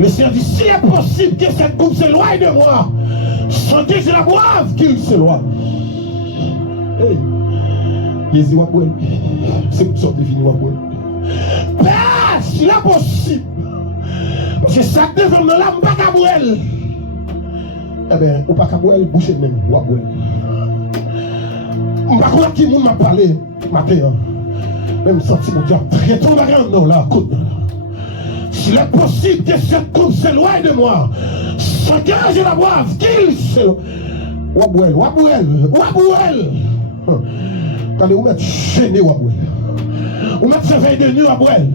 Le Seigneur dit, s'il est possible que cette coupe s'éloigne de moi, sans que je la boive, qu'il s'éloigne. Hey, Jésus va boire. C'est une sorte de fini va boire. Père, s'il est possible, parce que ça devant nous là, on ne peut pas boire. Eh bien, on ne peut pas boire, boucher même, on va boire. On ne peut pas qui m'a parlé matin. Même senti mon Dieu, très ton bagage, non, là, écoute. S'il est possible que cette coupe s'éloigne de moi, sans que je la boive, qu'il s'éloigne. Wabouel. Allez, vous mettez gêné, Wabouel. Vous mettez ce veille de nuit, Wabouel.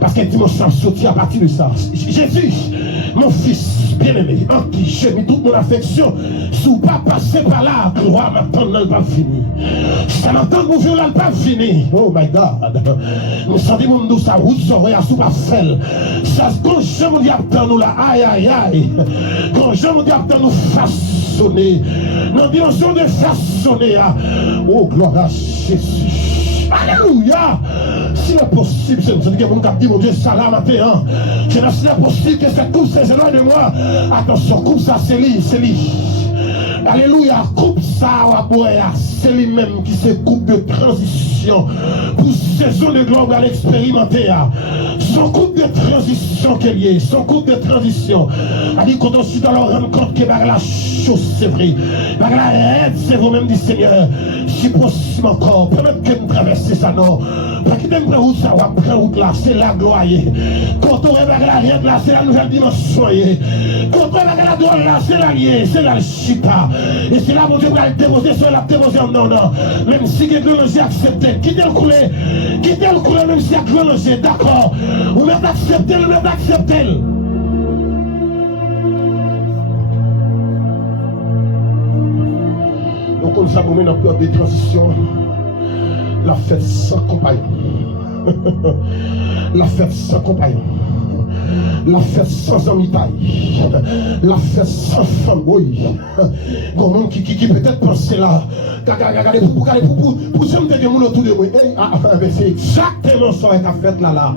Parce que dimension sorti à partir de ça. Jésus, mon fils bien-aimé, en qui j'ai mis toute mon affection, si vous pas passer par là, gloire m'attend, n'a pas fini. Ça m'entend que vous n'a pas fini. Oh my God. Nous sentons mon douce à route, ça va sous ma felle. Ça se quand je me dis à nous là, aïe. Quand je me dis à nous façonner, dans la dimension de façonner, oh gloire à Jésus. Alléluia! S'il est possible, c'est que mon cap dit, mon Dieu, ça là matin. S'il est possible que cette coupe s'éloigne de moi. Attention, coupe ça, c'est lui. Alléluia, coupe ça, c'est lui-même qui se coupe de transition pour saison de gloire à l'expérimenter. Son coupe de transition qu'il y a, son coupe de transition. A dit quand on suit dans leur rendre compte que la chose c'est vrai, la aide c'est vous-même du Seigneur. Si possible encore, peut-être que nous traversons ça, non. Pas qu'il aime prendre route ça, ou après route là, c'est la gloire. Quand on regarde la riette là, c'est la nouvelle dimension. Quand on regarde la droite là, c'est la liée, c'est la chita. Et c'est là, mon Dieu, pour la déposer sur la déposer. Non. Même si quelqu'un nous a accepté, quittez le couler, même si quelqu'un nous a d'accord. Vous m'avez accepté, Donc on s'est amené dans la période de transition. La fête sans compagnon. La fête sans compagnon. La fête sans amitié. La fête sans femme. Oui. Comment qui peut-être penser là. Regardez pour ça me dire que autour de moi. C'est exactement ça avec la fête là.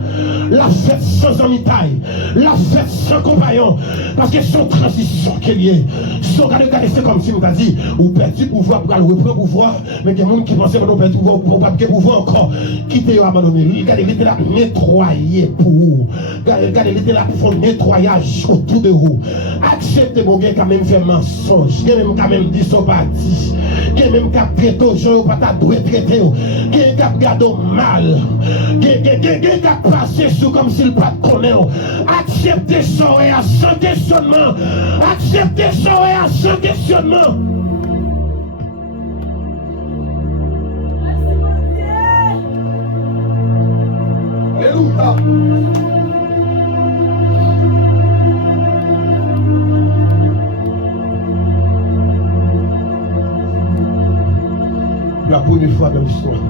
La fête sans amitié. La fête sans compagnon. Parce que son transition qu'il y est. Regardez, c'est comme si on t'a dit, ou perdu pouvoir pour aller reprendre pouvoir, mais il y a des gens qui pensaient que nous perdu pouvoir pour pas pouvoir encore quitter ou abandonner. Regardez, il était là nettoyer pour vous. Regardez, il était là pour faire nettoyage autour de vous. Acceptez mon gars quand même faire mensonge, même quand même dit son parti, même quand traiter aux gens, pas ta doué traiter, quand garder mal, quand passer sous comme s'il pas de connaît. Acceptez ça et à sans questionnement. Acceptez ça et à sans questionnement. Alléluia. La première fois dans l'histoire.